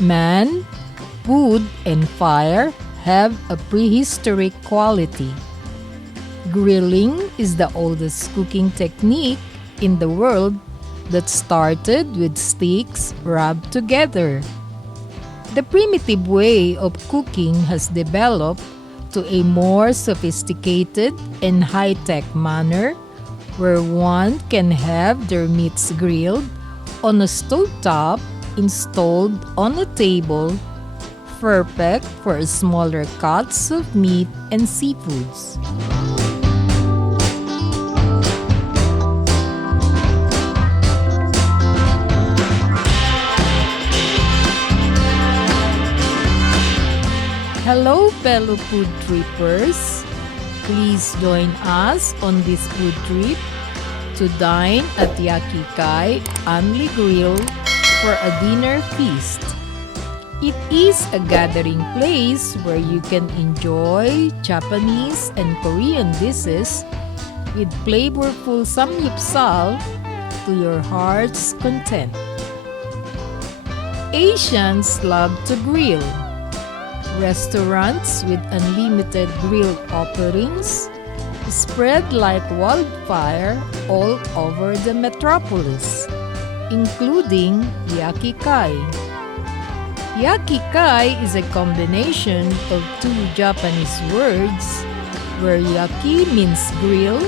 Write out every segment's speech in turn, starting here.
Man, wood, and fire have a prehistoric quality. Grilling is the oldest cooking technique in the world that started with sticks rubbed together. The primitive way of cooking has developed to a more sophisticated and high-tech manner where one can have their meats grilled on a stovetop installed on a table, perfect for smaller cuts of meat and seafoods. Hello fellow food trippers! Please join us on this food trip to dine at YAKIKAI Unli Grill for a dinner feast. It is a gathering place where you can enjoy Japanese and Korean dishes with flavorful Sampyupsal to your heart's content. Asians love to grill. Restaurants with unlimited grill offerings spread like wildfire all over the metropolis, including YAKIKAI. YAKIKAI is a combination of two Japanese words where yaki means grill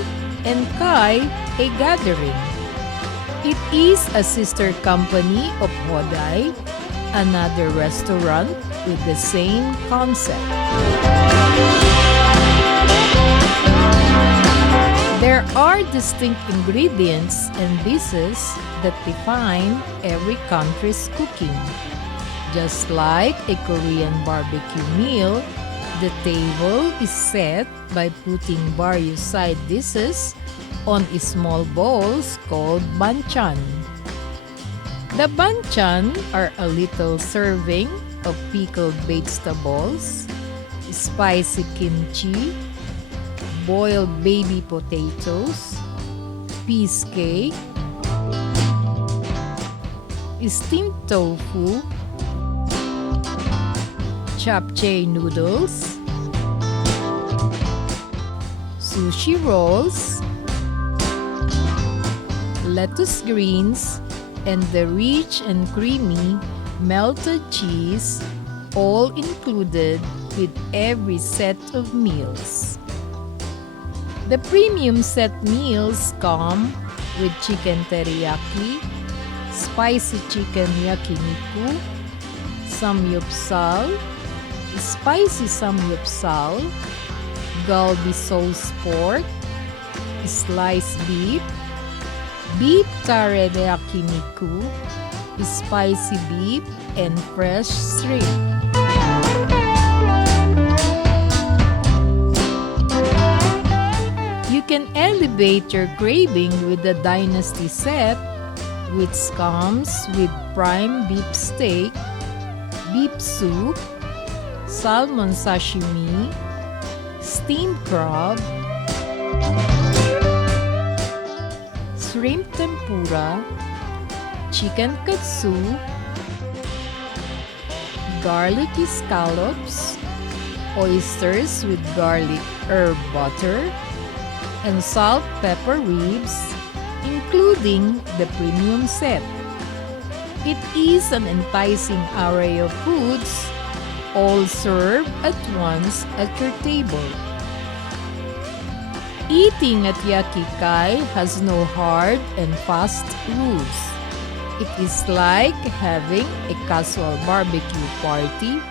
and kai a gathering. It is a sister company of HODAI, another restaurant with the same concept. There are distinct ingredients and dishes that define every country's cooking. Just like a Korean barbecue meal, the table is set by putting various side dishes on small bowls called banchan. The banchan are a little serving of pickled vegetables, spicy kimchi, boiled baby potatoes, peas cake, steamed tofu, japchae noodles, sushi rolls, lettuce greens, and the rich and creamy melted cheese, all included with every set of meals. The premium set meals come with chicken teriyaki, spicy chicken yakiniku, samyupsal, spicy samyupsal, galbi sauce pork, sliced beef, beef teriyaki yakiniku, spicy beef, and fresh shrimp. You can elevate your craving with the Dynasty set, which comes with prime beef steak, beef soup, salmon sashimi, steamed crab, shrimp tempura, chicken katsu, garlicky scallops, oysters with garlic herb butter, and salt pepper ribs, including the premium set. It is an enticing array of foods, all served at once at your table. Eating at YAKIKAI has no hard and fast rules. It is like having a casual barbecue party,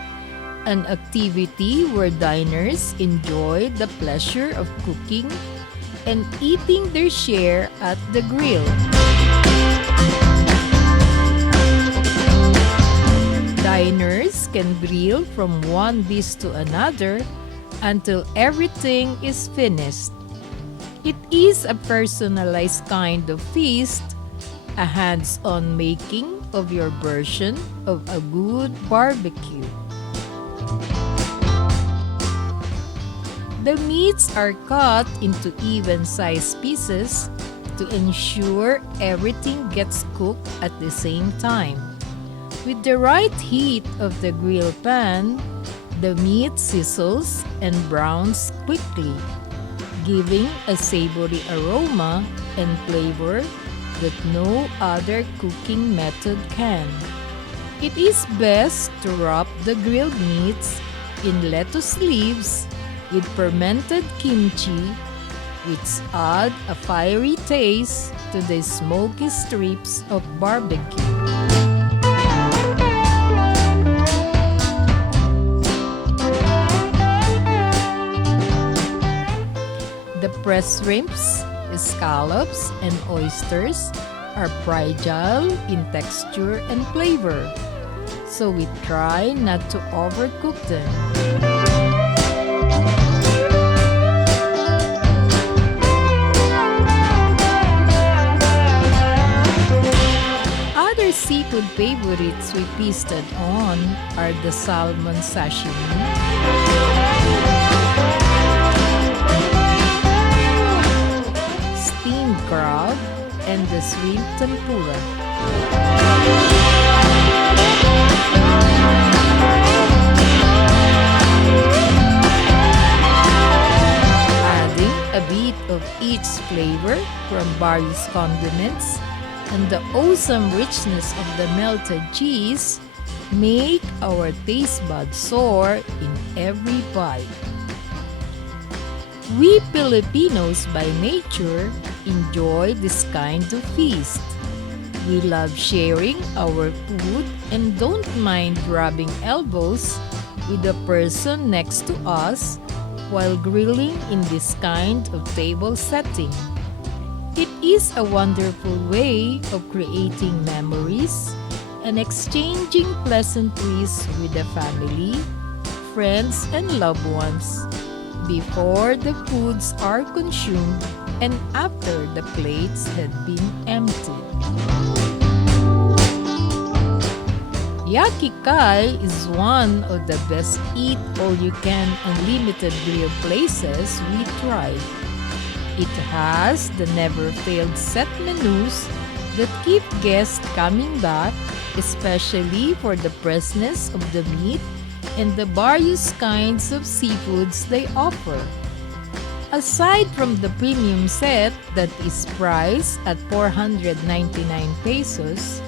an activity where diners enjoy the pleasure of cooking and eating their share at the grill. Diners can grill from one dish to another until everything is finished. It is a personalized kind of feast, a hands-on making of your version of a good barbecue. The meats are cut into even-sized pieces to ensure everything gets cooked at the same time. With the right heat of the grill pan, the meat sizzles and browns quickly, giving a savory aroma and flavor that no other cooking method can. It is best to wrap the grilled meats in lettuce leaves with fermented kimchi, which add a fiery taste to the smoky strips of barbecue. The pressed shrimps, scallops, and oysters are fragile in texture and flavor, so we try not to overcook them. Other seafood favorites we feasted on are the salmon sashimi, steamed crab, and the shrimp tempura. Adding a bit of each flavor from various condiments and the awesome richness of the melted cheese make our taste buds soar in every bite. We Filipinos by nature enjoy this kind of feast. We love sharing our food and don't mind rubbing elbows with the person next to us while grilling in this kind of table setting. It is a wonderful way of creating memories and exchanging pleasantries with the family, friends, and loved ones before the foods are consumed and after the plates had been emptied. YAKIKAI is one of the best eat-all-you-can unlimited grill places we tried. It has the never-failed set menus that keep guests coming back, especially for the freshness of the meat and the various kinds of seafoods they offer. Aside from the premium set that is priced at 499 pesos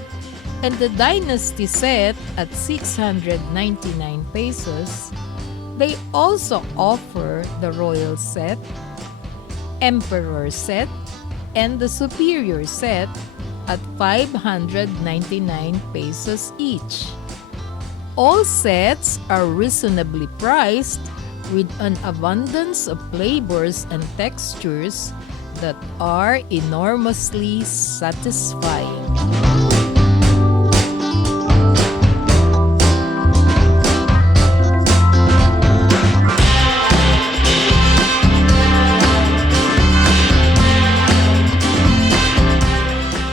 and the Dynasty set at 699 pesos, they also offer the Royal set, Emperor set, and the Superior set at 599 pesos each. All sets are reasonably priced with an abundance of flavors and textures that are enormously satisfying.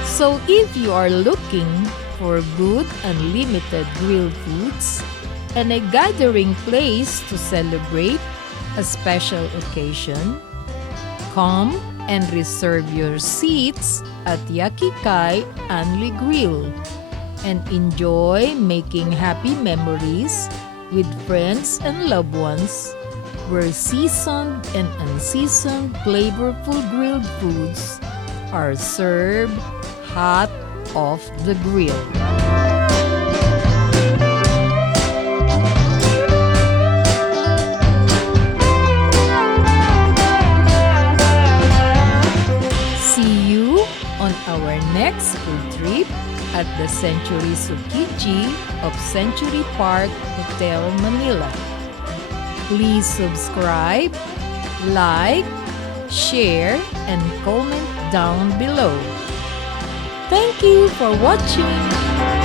So if you are looking for good unlimited grilled foods and a gathering place to celebrate a special occasion, come and reserve your seats at YAKIKAI Unli Grill and enjoy making happy memories with friends and loved ones where seasoned and unseasoned flavorful grilled foods are served hot off the grill. See you on our next food trip at the Century Tsukiji of Century Park Hotel, Manila. Please subscribe, like, share, and comment down below. Thank you for watching.